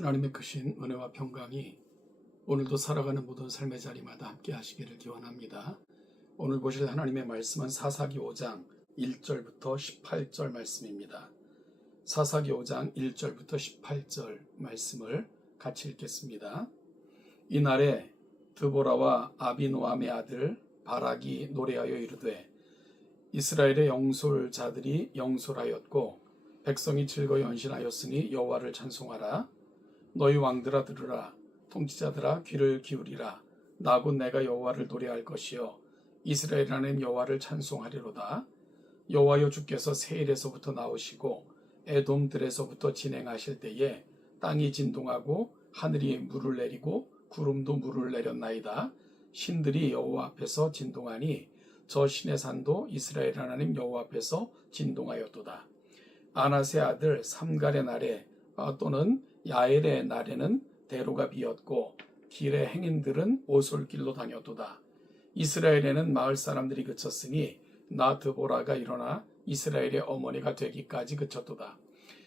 하나님의 크신 은혜와 평강이 오늘도 살아가는 모든 삶의 자리마다 함께 하시기를 기원합니다. 오늘 보실 하나님의 말씀은 사사기 5장 1절부터 18절 말씀입니다. 사사기 5장 1절부터 18절 말씀을 같이 읽겠습니다. 이날에 드보라와 아비노함의 아들 바락이 노래하여 이르되 이스라엘의 영솔자들이 영솔하였고 백성이 즐거이 헌신하였으니 여호와를 찬송하라. 너희 왕들아 들으라. 통치자들아 귀를 기울이라. 나 곧 내가 여호와를 노래할 것이요 이스라엘 하나님 여호와를 찬송하리로다. 여호와여 주께서 세일에서부터 나오시고 에돔들에서부터 진행하실 때에 땅이 진동하고 하늘이 물을 내리고 구름도 물을 내렸나이다. 신들이 여호와 앞에서 진동하니 저 신의 산도 이스라엘 하나님 여호와 앞에서 진동하였도다. 아낫의 아들 삼갈의 날에 또는 야엘의 날에는 대로가 비었고 길의 행인들은 오솔길로 다녔도다. 이스라엘에는 마을 사람들이 그쳤으니 나 드보라가 일어나 이스라엘의 어머니가 되기까지 그쳤도다.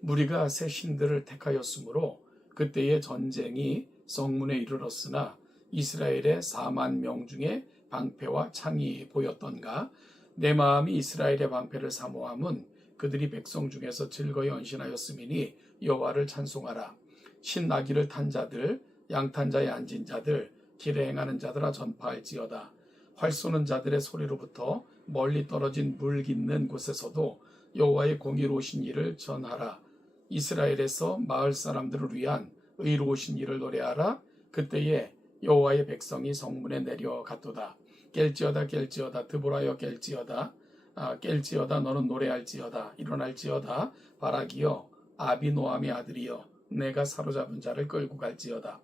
무리가 새 신들을 택하였으므로 그때의 전쟁이 성문에 이르렀으나 이스라엘의 4만 명 중에 방패와 창이 보였던가. 내 마음이 이스라엘의 방패를 사모함은 그들이 백성 중에서 즐거이 헌신하였음이니 여호와를 찬송하라. 신나귀를 탄 자들, 양탄 자에 앉은 자들, 길에 행하는 자들아 전파할지어다. 활 쏘는 자들의 소리로부터 멀리 떨어진 물 깃는 곳에서도 여호와의 공의로우신 일을 전하라. 이스라엘에서 마을 사람들을 위한 의로우신 일을 노래하라. 그때에 여호와의 백성이 성문에 내려갔도다. 깰지어다 깰지어다 드보라여 깰지어다. 깰지어다 너는 노래할지어다. 일어날지어다 바락이여 아비노함의 아들이여 내가 사로잡은 자를 끌고 갈지어다.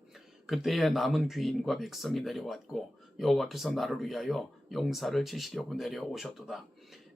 그때에 남은 귀인과 백성이 내려왔고 여호와께서 나를 위하여 용사를 치시려고 내려오셨도다.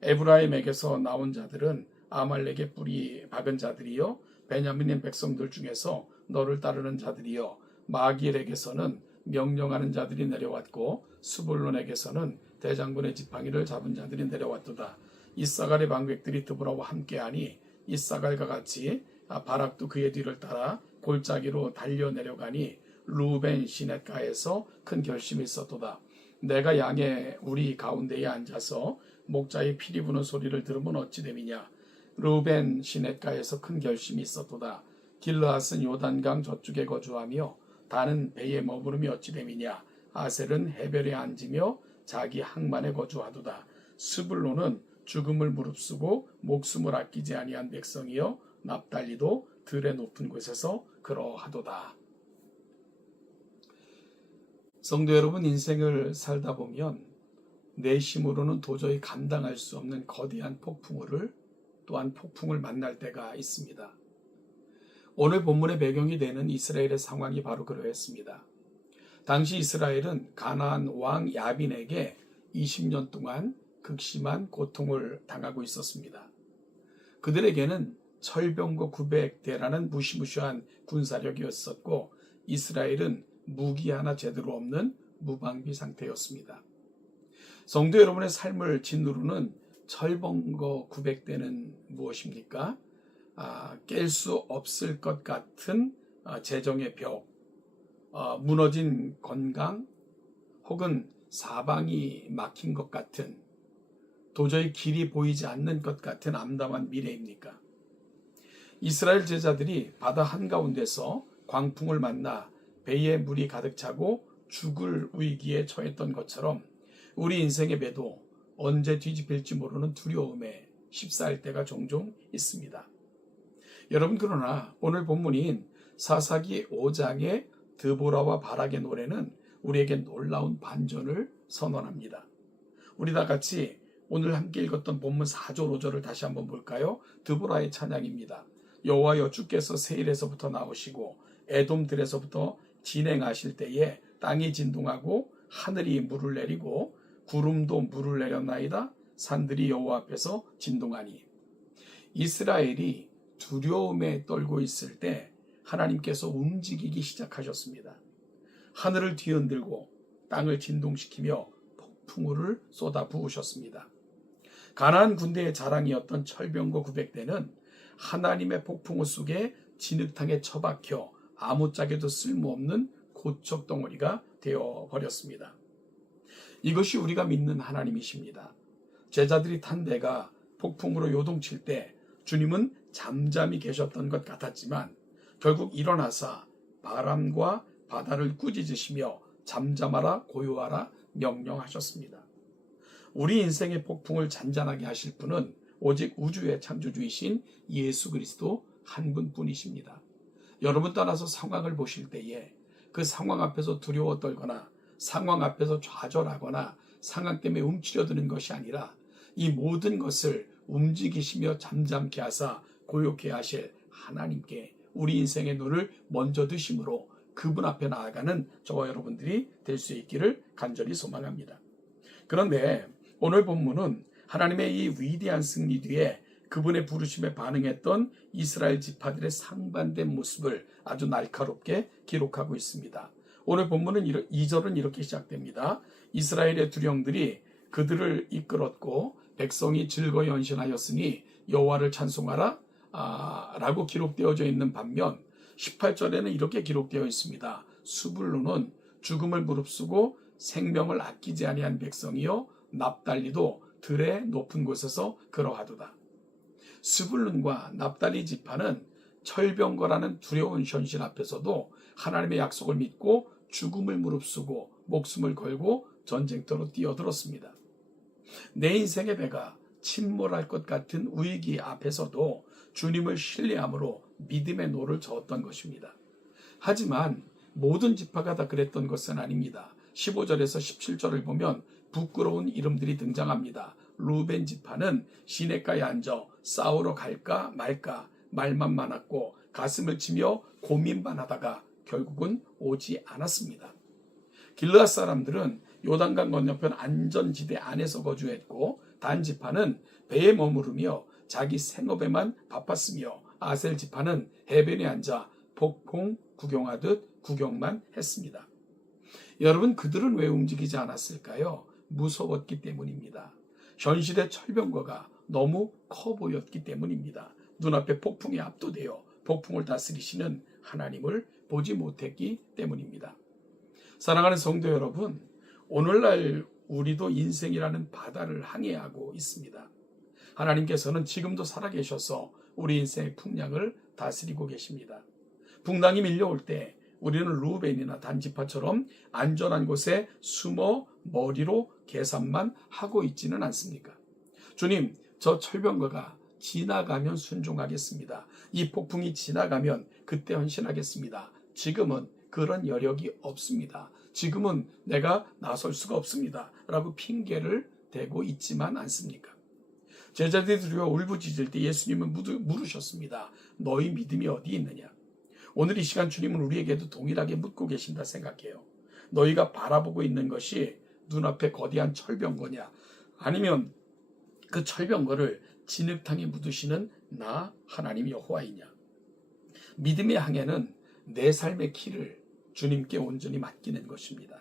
에브라임에게서 나온 자들은 아말렉의 뿌리 박은 자들이여 베냐민의 백성들 중에서 너를 따르는 자들이여 마길에게서는 명령하는 자들이 내려왔고 스불론에게서는 대장군의 지팡이를 잡은 자들이 내려왔도다. 이사갈의 방백들이 드보라와 함께하니 이사갈과 같이 바락도 그의 뒤를 따라 골짜기로 달려 내려가니 루벤 시냇가에서 큰 결심이 있었도다. 내가 양의 우리 가운데에 앉아서 목자의 피리 부는 소리를 들으면 어찌 됨이냐. 루벤 시냇가에서 큰 결심이 있었도다. 길르앗은 요단강 저쪽에 거주하며 다는 배에 머무름이 어찌 됨이냐. 아셀은 해변에 앉으며 자기 항만에 거주하도다. 스불론은 죽음을 무릅쓰고 목숨을 아끼지 아니한 백성이여 납달리도 들의 높은 곳에서 그러하도다. 성도 여러분, 인생을 살다 보면 내심으로는 도저히 감당할 수 없는 거대한 폭풍우를 또한 폭풍을 만날 때가 있습니다. 오늘 본문의 배경이 되는 이스라엘의 상황이 바로 그러했습니다. 당시 이스라엘은 가나안 왕 야빈에게 20년 동안 극심한 고통을 당하고 있었습니다. 그들에게는 철병거 900대라는 무시무시한 군사력이었었고 이스라엘은 무기 하나 제대로 없는 무방비 상태였습니다. 성도 여러분의 삶을 짓누르는 철병거 900대는 무엇입니까? 깰 수 없을 것 같은 재정의 벽, 무너진 건강, 혹은 사방이 막힌 것 같은, 도저히 길이 보이지 않는 것 같은 암담한 미래입니까? 이스라엘 제자들이 바다 한가운데서 광풍을 만나 배에 물이 가득 차고 죽을 위기에 처했던 것처럼 우리 인생의 배도 언제 뒤집힐지 모르는 두려움에 휩싸일 때가 종종 있습니다. 여러분, 그러나 오늘 본문인 사사기 5장의 드보라와 바락의 노래는 우리에게 놀라운 반전을 선언합니다. 우리 다 같이 오늘 함께 읽었던 본문 4절 5절을 다시 한번 볼까요? 드보라의 찬양입니다. 여호와여 주께서 세일에서부터 나오시고 에돔들에서부터 진행하실 때에 땅이 진동하고 하늘이 물을 내리고 구름도 물을 내렸나이다. 산들이 여호와 앞에서 진동하니. 이스라엘이 두려움에 떨고 있을 때 하나님께서 움직이기 시작하셨습니다. 하늘을 뒤흔들고 땅을 진동시키며 폭풍우를 쏟아 부으셨습니다. 가나안 군대의 자랑이었던 철병거 900대는 하나님의 폭풍우 속에 진흙탕에 처박혀 아무짝에도 쓸모없는 고척덩어리가 되어버렸습니다. 이것이 우리가 믿는 하나님이십니다. 제자들이 탄 배가 폭풍으로 요동칠 때 주님은 잠잠히 계셨던 것 같았지만 결국 일어나사 바람과 바다를 꾸짖으시며 잠잠하라 고요하라 명령하셨습니다. 우리 인생의 폭풍을 잔잔하게 하실 분은 오직 우주의 창조주이신 예수 그리스도 한 분뿐이십니다. 여러분 떠나서 상황을 보실 때에 그 상황 앞에서 두려워 떨거나 상황 앞에서 좌절하거나 상황 때문에 움츠려드는 것이 아니라 이 모든 것을 움직이시며 잠잠케 하사 고요케 하실 하나님께 우리 인생의 눈을 먼저 드심으로 그분 앞에 나아가는 저와 여러분들이 될 수 있기를 간절히 소망합니다. 그런데 오늘 본문은 하나님의 이 위대한 승리 뒤에 그분의 부르심에 반응했던 이스라엘 지파들의 상반된 모습을 아주 날카롭게 기록하고 있습니다. 오늘 본문은 2절은 이렇게 시작됩니다. 이스라엘의 두령들이 그들을 이끌었고 백성이 즐거이 헌신하였으니 여호와를 찬송하라 라고 기록되어져 있는 반면 18절에는 이렇게 기록되어 있습니다. 스불론은 죽음을 무릅쓰고 생명을 아끼지 아니한 백성이요 납달리도 들의 높은 곳에서 그러하도다. 스불론과 납달리 지파는 철병거라는 두려운 현실 앞에서도 하나님의 약속을 믿고 죽음을 무릅쓰고 목숨을 걸고 전쟁터로 뛰어들었습니다. 내 인생의 배가 침몰할 것 같은 위기 앞에서도 주님을 신뢰함으로 믿음의 노를 저었던 것입니다. 하지만 모든 지파가 다 그랬던 것은 아닙니다. 15절에서 17절을 보면 부끄러운 이름들이 등장합니다. 루벤 지파는 시냇가에 앉아 싸우러 갈까 말까 말만 많았고 가슴을 치며 고민만 하다가 결국은 오지 않았습니다. 길르앗 사람들은 요단강 건너편 안전지대 안에서 거주했고 단 지파는 배에 머무르며 자기 생업에만 바빴으며 아셀 지파는 해변에 앉아 폭풍 구경하듯 구경만 했습니다. 여러분, 그들은 왜 움직이지 않았을까요? 무서웠기 때문입니다. 현실의 철병거가 너무 커 보였기 때문입니다. 눈앞에 폭풍에 압도되어 폭풍을 다스리시는 하나님을 보지 못했기 때문입니다. 사랑하는 성도 여러분, 오늘날 우리도 인생이라는 바다를 항해하고 있습니다. 하나님께서는 지금도 살아계셔서 우리 인생의 풍랑을 다스리고 계십니다. 풍랑이 밀려올 때 우리는 루벤이나 단지파처럼 안전한 곳에 숨어 머리로 계산만 하고 있지는 않습니까? 주님, 저 철병거가 지나가면 순종하겠습니다. 이 폭풍이 지나가면 그때 헌신하겠습니다. 지금은 그런 여력이 없습니다. 지금은 내가 나설 수가 없습니다. 라고 핑계를 대고 있지만 않습니까? 제자들이 두려워 울부짖을 때 예수님은 물으셨습니다. 너희 믿음이 어디 있느냐? 오늘 이 시간 주님은 우리에게도 동일하게 묻고 계신다 생각해요. 너희가 바라보고 있는 것이 눈앞에 거대한 철병거냐? 아니면 그 철병거를 진흙탕에 묻으시는 나 하나님 여호와이냐? 믿음의 항해는 내 삶의 키를 주님께 온전히 맡기는 것입니다.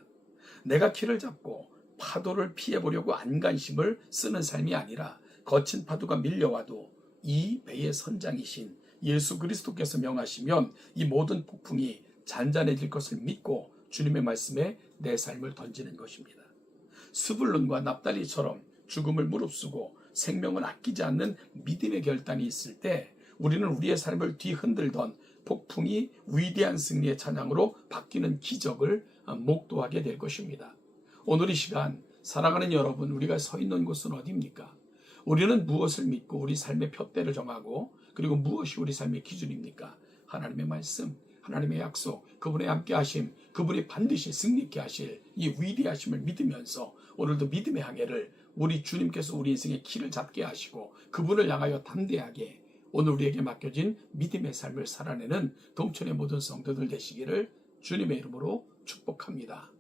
내가 키를 잡고 파도를 피해보려고 안간힘을 쓰는 삶이 아니라 거친 파도가 밀려와도 이 배의 선장이신 예수 그리스도께서 명하시면 이 모든 폭풍이 잔잔해질 것을 믿고 주님의 말씀에 내 삶을 던지는 것입니다. 스불론과 납달리처럼 죽음을 무릅쓰고 생명을 아끼지 않는 믿음의 결단이 있을 때 우리는 우리의 삶을 뒤흔들던 폭풍이 위대한 승리의 찬양으로 바뀌는 기적을 목도하게 될 것입니다. 오늘 이 시간 사랑하는 여러분, 우리가 서 있는 곳은 어디입니까? 우리는 무엇을 믿고 우리 삶의 푯대를 정하고 그리고 무엇이 우리 삶의 기준입니까? 하나님의 말씀, 하나님의 약속, 그분의 함께 하심, 그분이 반드시 승리케 하실 이 위대하심을 믿으면서 오늘도 믿음의 항해를 우리 주님께서 우리 인생의 길을 잡게 하시고 그분을 향하여 담대하게 오늘 우리에게 맡겨진 믿음의 삶을 살아내는 동천의 모든 성도들 되시기를 주님의 이름으로 축복합니다.